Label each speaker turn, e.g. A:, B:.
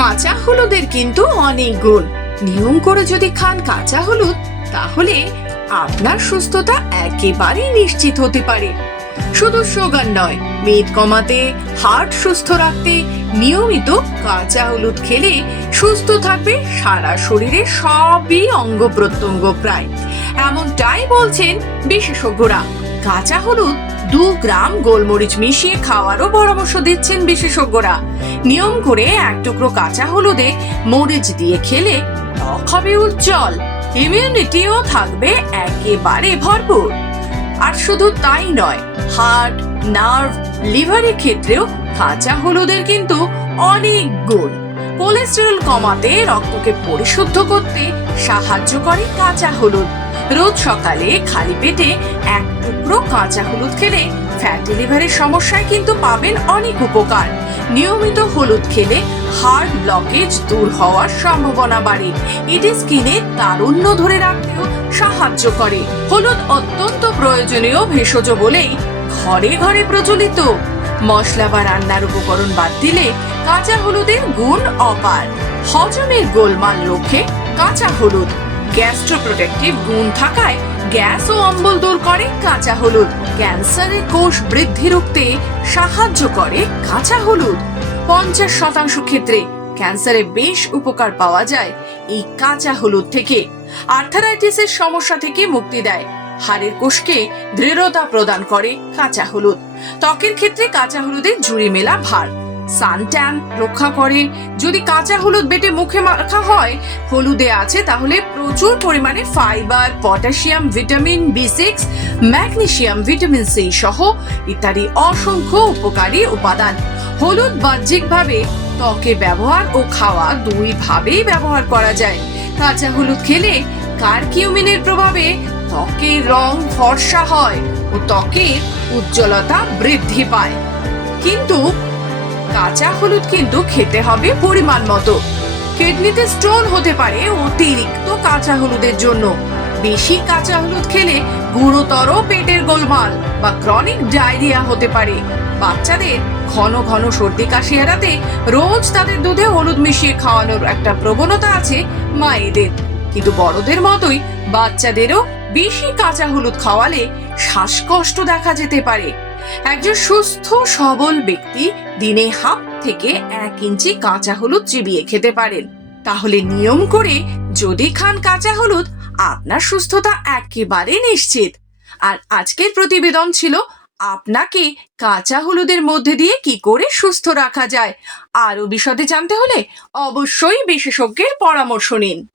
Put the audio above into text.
A: কাঁচা হলুদের কিন্তু অনেক গুণ। নিয়ম করে যদি খান কাঁচা হলুদ, তাহলে আপনার সুস্থতা একেবারেই নিশ্চিত হতে পারে। শুধু সুগার নয়, মেদ কমাতে হার্ট সুস্থ রাখতে, নিয়মিত কাঁচা হলুদ খেলে সুস্থ থাকবে সারা শরীরে সবই অঙ্গ প্রত্যঙ্গ প্রায়। এমনটাই বলছেন বিশেষজ্ঞরা। কাঁচা হলুদ, দু গ্রাম গোলমরিচ মিশিয়ে খাওয়ারও পরামর্শ দিচ্ছেন বিশেষজ্ঞরা। নিয়ম করে এক টুকরো কাঁচা হলুদে মরিচ দিয়ে খেলে ত্বক হবে উজ্জ্বল ইমিউনিটিও থাকবে একেবারে ভরপুর। আর শুধু তাই নয় হার্ট নার্ভ লিভারের ক্ষেত্রেও কাঁচা হলুদের কিন্তু অনেক গুণ। কোলেস্টেরল কমাতে রক্তকে পরিশুদ্ধ করতে সাহায্য করে কাঁচা হলুদ। রোজ সকালে খালি পেটে এক টুকরো কাঁচা হলুদ খেলে ফ্যাটি লিভারের সমস্যায় কিন্তু পাবেন অনেক উপকার। নিয়মিত হলুদ খেলে হার্ট ব্লকেজ দূর হওয়ার সম্ভাবনা বাড়ে। এটি স্কিনে তারুণ্য ধরে রাখতেও সাহায্য করে। হলুদ অত্যন্ত প্রয়োজনীয় ভেষজ বলেই ঘরে ঘরে প্রচলিত। মশলা বা রান্নার উপকরণ বাদ দিলে কাঁচা হলুদের গুণ অপার। হজমের গোলমাল রক্ষে কাঁচা হলুদ। গ্যাস্ট্রোপ্রোটেক্টিভ গুণ থাকায় গ্যাস ও অম্বল দূর করে কাঁচা হলুদ। ক্যান্সারের কোষ বৃদ্ধি রুখতে সাহায্য করে কাঁচা হলুদ। পঞ্চাশ শতাংশ ক্ষেত্রে ক্যান্সারে বেশ উপকার পাওয়া যায় এই কাঁচা হলুদ থেকে। আর্থারাইটিসের সমস্যা থেকে মুক্তি দেয়। হাড়ের কোষকে দৃঢ়তা প্রদান করে কাঁচা হলুদ। ত্বকের ক্ষেত্রে কাঁচা হলুদের জুড়ি মেলা ভার। সানট্যান রক্ষা করে। যদি কাঁচা হলুদ বেটে মুখে মাখা হয়, হলুদে আছে তাহলে প্রচুর পরিমাণে fibre, potassium, vitamin B six, magnesium, vitamin C সহ ইত্যাদি অসংখ্য উপকারী উপাদান। হলুদ বাহ্যিকভাবে ত্বকে ব্যবহার ও খাওয়া দুই ভাবেই ব্যবহার করা যায়। কাঁচা হলুদ খেলে কারকিউমিনের প্রভাবে ত্বকের রং ফর্সা হয় ও ত্বকের উজ্জ্বলতা বৃদ্ধি পায়। কিন্তু কাঁচা হলুদ কিন্তু খেতে হবে পরিমাণ মতো। কিডনিতে স্টোন হতে পারে অতিরিক্ত কাঁচা হলুদের জন্য। বেশি কাঁচা হলুদ খেলে গুরুতর পেটের গোলমাল বা ক্রনিক ডায়রিয়া হতে পারে। বাচ্চাদের ঘন ঘন সর্দি কাশি এড়াতে রোজ তাদের দুধে হলুদ মিশিয়ে খাওয়ানোর একটা প্রবণতা আছে মায়েদের। কিন্তু বড়দের মতোই বাচ্চাদেরও বেশি কাঁচা হলুদ খাওয়ালে শ্বাসকষ্ট দেখা যেতে পারে। একজন সুস্থ, সবল ব্যক্তি দিনে হাফ থেকে এক ইঞ্চি কাঁচা হলুদ চিবিয়ে খেতে পারেন। তাহলে নিয়ম করে যদি খান কাঁচা হলুদ, আপনার সুস্থতা একেবারে নিশ্চিত। আর আজকের প্রতিবেদন ছিল, আপনাকে কাঁচা হলুদের মধ্যে দিয়ে কি করে সুস্থ রাখা যায়? আরও বিশদে জানতে হলে অবশ্যই বিশেষজ্ঞের পরামর্শ নিন।